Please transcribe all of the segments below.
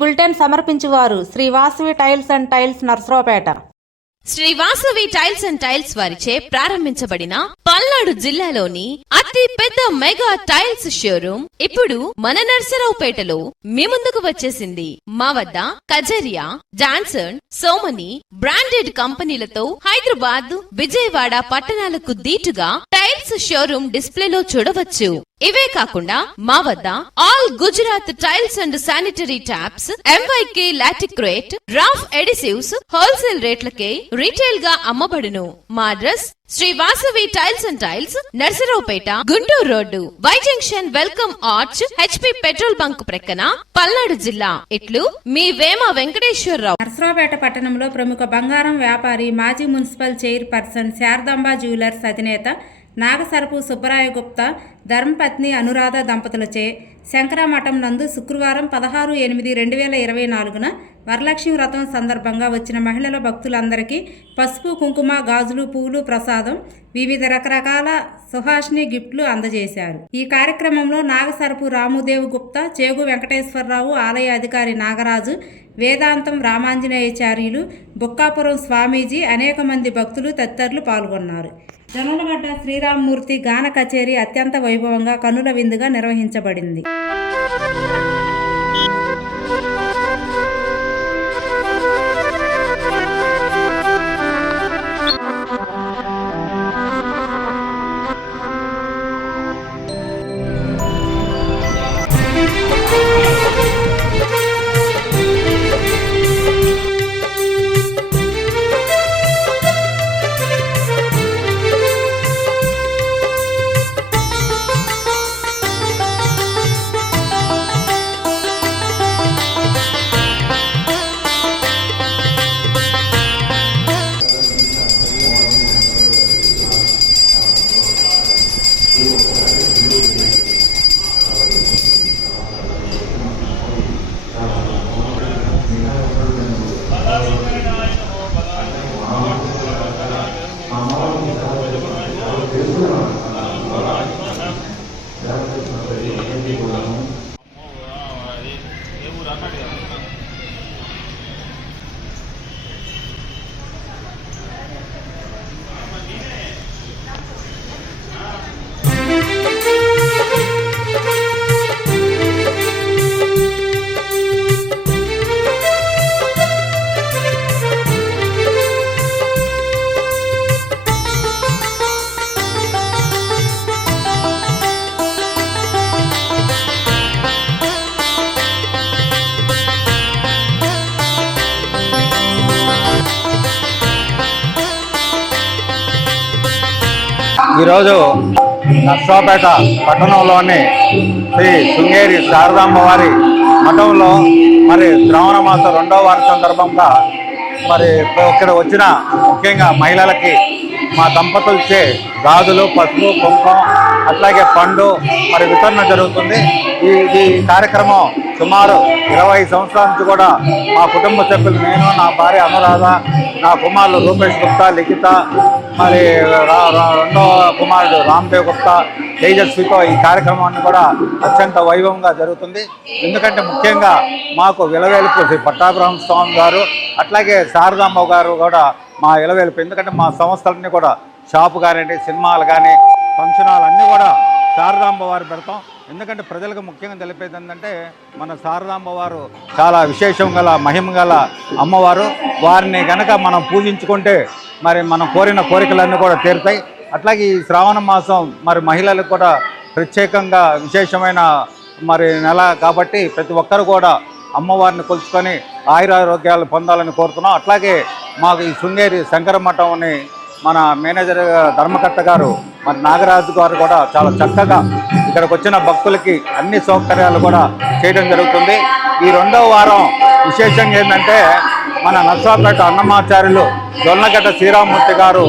Bulletin సమర్పించువారు Shri Vasavi tiles and tiles Narasaraopet. Shri Vasavi tiles and tiles వారిచే ప్రారంభించబడిన పల్నాడు జిల్లాలోని అతి పెద్ద మెగా టైల్స్ షోరూమ్ ఇప్పుడు మన నర్సరావుపేటలో మీ ముందుకు వచ్చేసింది. మా వద్ద కజరియా, జాన్సన్, సోమని బ్రాండెడ్ కంపెనీలతో హైదరాబాద్, విజయవాడ పట్టణాలకు దీటుగా టైల్స్ షోరూమ్ డిస్ప్లేలో చూడవచ్చు. ఇవే కాకుండా మా వద్ద all Gujarat tiles and sanitary taps, MYK Laticrete, Roff adhesives wholesale రేట్లకే రీటైల్ గా అమ్మబడును. మా address Shri Vasavi tiles and tiles, Narasaraopet, Guntur road, Y junction, welcome arch, HP petrol bunk ప్రక్కన, పల్నాడు జిల్లా. ఇట్లు మీ వేమ వెంకటేశ్వరరావు. నర్సరావుపేట పట్టణంలో ప్రముఖ బంగారం వ్యాపారి, మాజీ మున్సిపల్ చైర్పర్సన్, శారదాంబ జ్యువెలర్స్ అధినేత నాగసరపు సుబ్బరాయ గుప్తా ధర్మపత్ని అనురాధ దంపతులచే శంకరమఠం నందు శుక్రవారం 16/8/2024 వరలక్ష్మి వ్రతం సందర్భంగా వచ్చిన మహిళల భక్తులందరికీ పసుపు, కుంకుమ, గాజులు, పువ్వులు ప్రసాదం, వివిధ రకరకాల సుహాసిని గిఫ్ట్లు అందజేశారు. ఈ కార్యక్రమంలో నాగసరపు రాముదేవ్ గుప్తా, చేగు వెంకటేశ్వరరావు, ఆలయ అధికారి నాగరాజు, వేదాంతం రామాంజనేయాచార్యులు, బుక్కాపురం స్వామీజీ, అనేక మంది భక్తులు తదితరులు పాల్గొన్నారు. జొన్నలగడ్డ శ్రీరామ్మూర్తి గాన కచేరీ అత్యంత వైభవంగా కనుల విందుగా నిర్వహించబడింది. ఈరోజు నర్సరావుపేట పట్టణంలోని శ్రీ శృంగేరి శారదాంబ వారి మఠంలో మరి శ్రావణ మాసం 2వ వారం సందర్భంగా మరి ఇక్కడ వచ్చిన ముఖ్యంగా మహిళలకి మా దంపతులచే గాజులు, పసుపు, కుంకుమ అట్లాగే పండు మరి వితరణ జరుగుతుంది. ఈ కార్యక్రమం సుమారు 20 సంవత్సరాల నుంచి కూడా మా కుటుంబ సభ్యులు, నేను, నా భార్య అనురాధ, నా కుమారులు రూపేష్ గుప్తా, లిఖిత, మరి రెండవ కుమారుడు రామ్దేవ్ గుప్తా, తేజస్వితో ఈ కార్యక్రమాన్ని కూడా అత్యంత వైభవంగా జరుగుతుంది. ఎందుకంటే ముఖ్యంగా మాకు విలవేలుపు శ్రీ పట్టాభిరామ స్వామి గారు అట్లాగే శారదాంబ గారు కూడా మా విలవేలుపు. ఎందుకంటే మా సంస్థలన్నీ కూడా షాపు కానివ్వండి, సినిమాలు కానీ, ఫంక్షన్ హాల్ అన్నీ కూడా శారదాంబ వారు పెడతాం. ఎందుకంటే ప్రజలకు ముఖ్యంగా తెలిపేది ఏంటంటే మన శారదాంబ వారు చాలా విశేషం గల, మహిమ గల అమ్మవారు. వారిని కనుక మనం పూజించుకుంటే మరి మనం కోరిన కోరికలన్నీ కూడా తీరుతాయి. అట్లాగే ఈ శ్రావణ మాసం మరి మహిళలకు కూడా ప్రత్యేకంగా విశేషమైన మరి నెల కాబట్టి ప్రతి ఒక్కరు కూడా అమ్మవారిని కొలుచుకొని ఆయురారోగ్యాలు పొందాలని కోరుతున్నాం. అట్లాగే మాకు ఈ శృంగేరి శంకరమఠంని మన మేనేజర్ ధర్మకర్త గారు మరి నాగరాజు గారు కూడా చాలా చక్కగా ఇక్కడికి వచ్చిన భక్తులకి అన్ని సౌకర్యాలు కూడా చేయడం జరుగుతుంది. ఈ 2వ వారం విశేషంగా ఏంటంటే మన నర్సరావుపేట అన్నమాచార్యులు జొన్నగడ్డ శ్రీరామ్మూర్తి గారు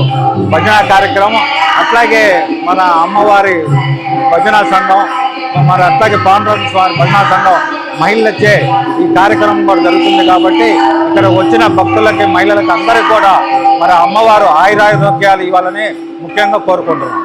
భజన కార్యక్రమం, అట్లాగే మన అమ్మవారి భజనా సంఘం, మరి అట్లాగే పాండురంగ స్వామి భజనా సంఘం మహిళలచే ఈ కార్యక్రమం కూడా జరుగుతుంది. కాబట్టి ఇక్కడ వచ్చిన భక్తులకి, మహిళలకి అందరికీ కూడా మరి అమ్మవారు ఆయురారోగ్యాలు ఇవ్వాలని ముఖ్యంగా కోరుకుంటున్నాం.